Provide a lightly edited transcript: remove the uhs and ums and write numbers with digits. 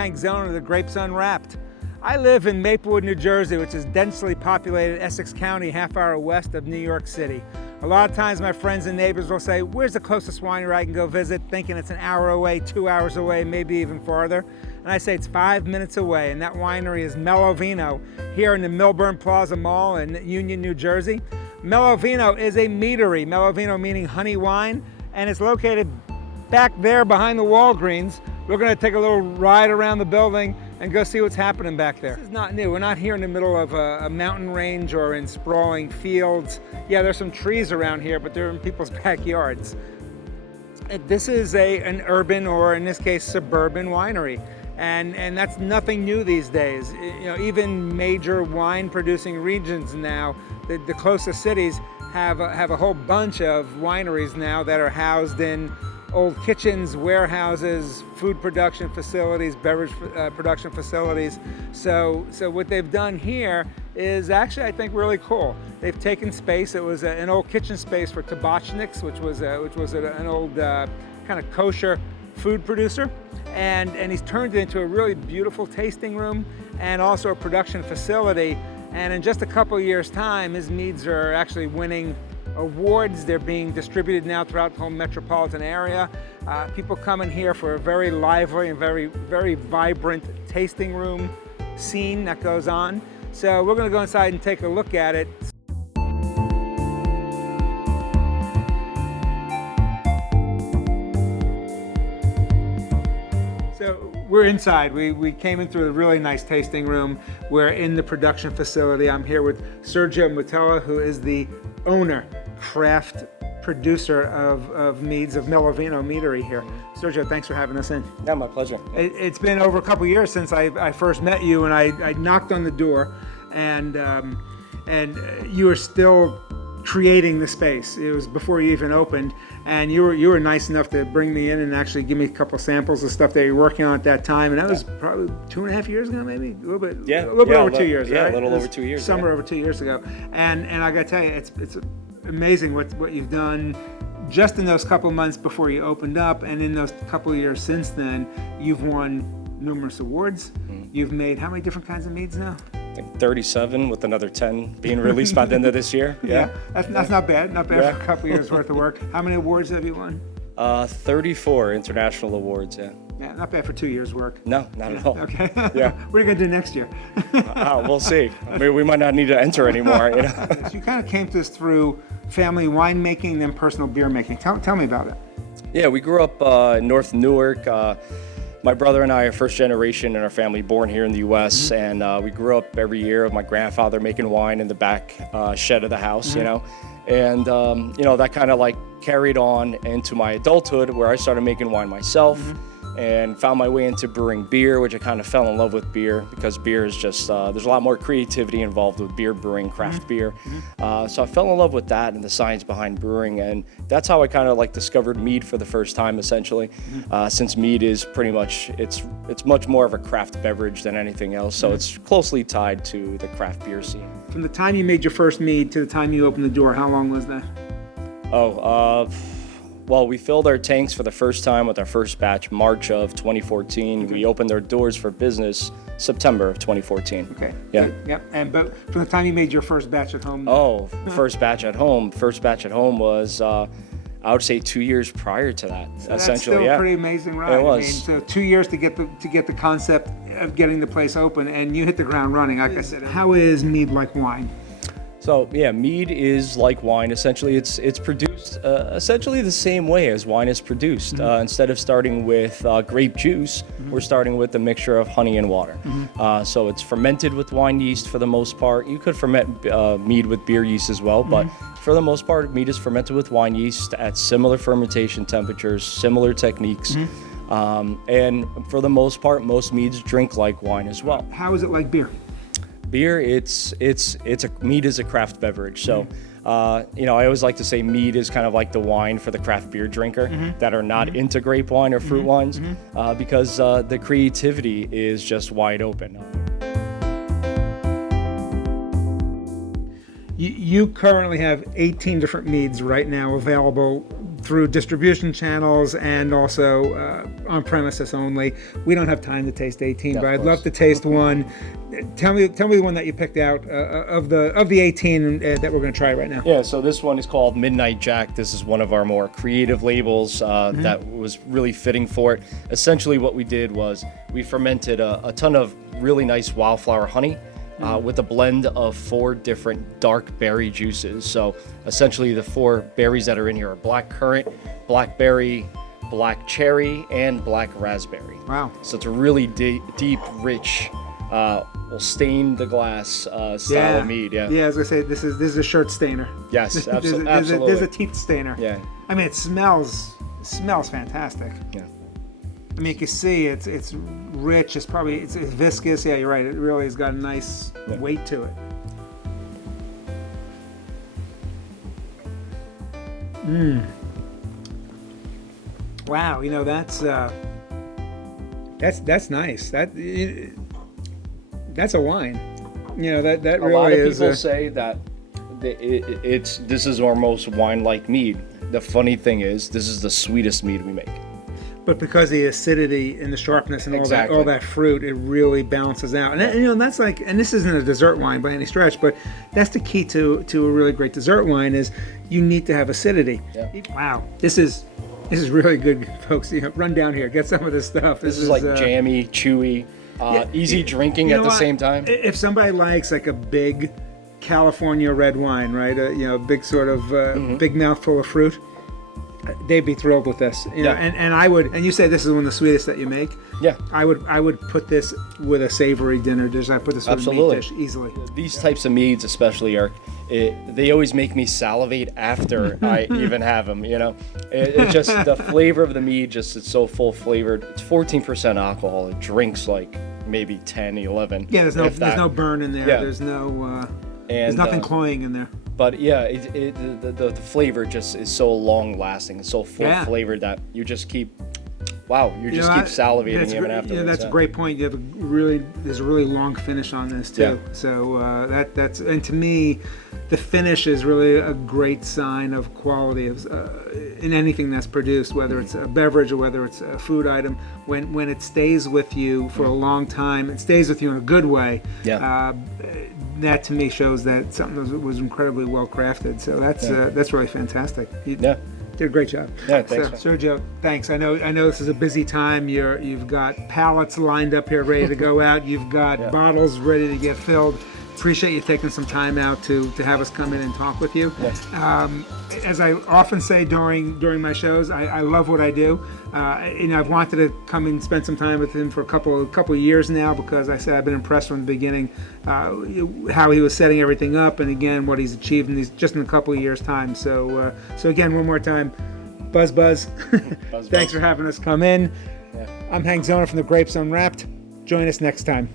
tank Zona of the grapes Unwrapped. I live in Maplewood, New Jersey, which is densely populated Essex County, half-hour west of New York City. A lot of times my friends and neighbors will say, where's the closest winery I can go visit, thinking it's an hour away, 2 hours away, maybe even farther. And I say it's 5 minutes away, and that winery is Melovino, here in the Milburn Plaza Mall in Union, New Jersey. Melovino is a meadery, Melovino meaning honey wine, and it's located back there behind the Walgreens. We're going to take a little ride around the building and go see what's happening back there. This is not new. We're not here in the middle of a mountain range or in sprawling fields. Yeah, there's some trees around here, but they're in people's backyards. This is an urban, or in this case, suburban winery. And that's nothing new these days. You know, even major wine producing regions now, the closest cities have a whole bunch of wineries now that are housed in old kitchens, warehouses, food production facilities, beverage production facilities. So what they've done here is actually, I think, really cool. They've taken space. It was an old kitchen space for Tabachniks, which was an old kind of kosher food producer, and he's turned it into a really beautiful tasting room and also a production facility. And in just a couple of years' time, his meads are actually winning awards. They're being distributed now throughout the whole metropolitan area. People come in here for a very lively and very vibrant tasting room scene that goes on. So we're going to go inside and take a look at it. So we're inside. We came in through a really nice tasting room. We're in the production facility. I'm here with Sergio Moutela, who is the owner, craft producer of meads, of Melovino Meadery here. Sergio, thanks for having us in. Yeah, my pleasure. It's been over a couple of years since I first met you, and I knocked on the door, and you were still creating the space. It was before you even opened, and you were nice enough to bring me in and actually give me a couple samples of stuff that you were working on at that time, and that was probably 2.5 years ago, maybe a little bit over 2 years. Yeah, right? a little over 2 years. Summer over 2 years ago, and I got to tell you, it's amazing what you've done just in those couple of months before you opened up, and in those couple of years since then. You've won numerous awards. You've made how many different kinds of meads now? I think 37, with another 10 being released by the end of this year. Yeah, that's not bad. Not bad for a couple of years worth of work. How many awards have you won? 34 international awards. Yeah, not bad for 2 years' work. No, not at all. Okay. Yeah. What are you gonna do next year? We'll see. I mean, we might not need to enter anymore. You know? So you kind of came to this through family winemaking, then personal beer making. Tell me about it. Yeah, we grew up in North Newark. My brother and I are first generation in our family, born here in the U.S., and we grew up every year with my grandfather making wine in the back shed of the house, you know, and that kind of like carried on into my adulthood, where I started making wine myself. And found my way into brewing beer, which I kind of fell in love with beer, because beer is just, there's a lot more creativity involved with beer brewing, craft beer. So I fell in love with that and the science behind brewing, and that's how I kind of like discovered mead for the first time, essentially, since mead is pretty much, it's much more of a craft beverage than anything else, so it's closely tied to the craft beer scene. From the time you made your first mead to the time you opened the door, how long was that? Well, we filled our tanks for the first time with our first batch March of 2014. We opened our doors for business September of 2014. Okay. Yeah. But from the time you made your first batch at home? First batch at home. First batch at home was, I would say, 2 years prior to that. So essentially, that's still pretty amazing, right? It was. I mean, so 2 years to get the concept of getting the place open, and you hit the ground running. Like I said, how is mead like wine? So yeah, mead is like wine. Essentially, it's produced essentially the same way as wine is produced. Instead of starting with grape juice, we're starting with a mixture of honey and water. So it's fermented with wine yeast for the most part. You could ferment mead with beer yeast as well, but for the most part, mead is fermented with wine yeast at similar fermentation temperatures, similar techniques. And for the most part, most meads drink like wine as well. How is it like beer? Beer, mead is a craft beverage. So, I always like to say mead is kind of like the wine for the craft beer drinker that are not into grape wine or fruit wines, because the creativity is just wide open. You currently have 18 different meads right now available through distribution channels and also on premises only. We don't have time to taste 18, Yeah, but of I'd course. love to taste one. Tell me the one that you picked out of the 18 that we're going to try right now. Yeah, so this one is called Midnight Jack. This is one of our more creative labels that was really fitting for it. Essentially what we did was we fermented a ton of really nice wildflower honey with a blend of 4 different dark berry juices. So essentially the 4 berries that are in here are black currant, blackberry, black cherry, and black raspberry. Wow. So it's a really deep, rich, will stain the glass style of mead. Yeah. Yeah, as I say, this is a shirt stainer. Yes, absolutely. There's a teeth stainer. Yeah. I mean, it smells fantastic. Yeah. I mean, you can see it's rich. It's viscous. Yeah, you're right. It really has got a nice weight to it. Wow, you know that's nice. That's a wine. You know that A really lot of is. people say that this is our most wine-like mead. The funny thing is, this is the sweetest mead we make. But because of the acidity and the sharpness and Exactly. all that fruit, it really balances out. And you know, that's like, and this isn't a dessert wine by any stretch, but that's the key to a really great dessert wine is you need to have acidity. Yeah. Wow, this is really good, folks. You know, run down here, get some of this stuff. This is like jammy, chewy, easy drinking you at know the what? same time. If somebody likes like a big California red wine, right? You know, a big sort of big mouthful of fruit. They'd be thrilled with this, you know, Yeah. and I would, and you say this is one of the sweetest that you make. Yeah. I would put this with a savory dinner dish. I put this with a meat dish easily. These types of meads, especially, they always make me salivate after I even have them. You know, it's just the flavor of the mead. It's so full flavored. It's 14% alcohol. It drinks like maybe 10, 11. Yeah, there's no burn in there. Yeah. There's there's nothing cloying in there. But yeah, the flavor just is so long lasting. It's so full flavored that you just keep. Wow, you just keep salivating even afterwards. Yeah, that's a great point. You have there's a really long finish on this too. Yeah. So that's and to me, the finish is really a great sign of quality of in anything that's produced, whether it's a beverage or whether it's a food item. When it stays with you for a long time, it stays with you in a good way. Yeah. That to me shows that something was incredibly well crafted. So that's really fantastic. You did a great job. Yeah, thanks. So, Sergio, thanks. I know this is a busy time. You've got pallets lined up here ready to go out. You've got bottles ready to get filled. Appreciate you taking some time out to have us come in and talk with you. As I often say during my shows, I love what I do. I've wanted to come and spend some time with him for a couple of years now because I said I've been impressed from the beginning how he was setting everything up and again what he's achieved in just in a couple of years' time. So again, one more time, buzz. Thanks for having us come in. I'm Hank Zona from the Grapes Unwrapped. Join us next time.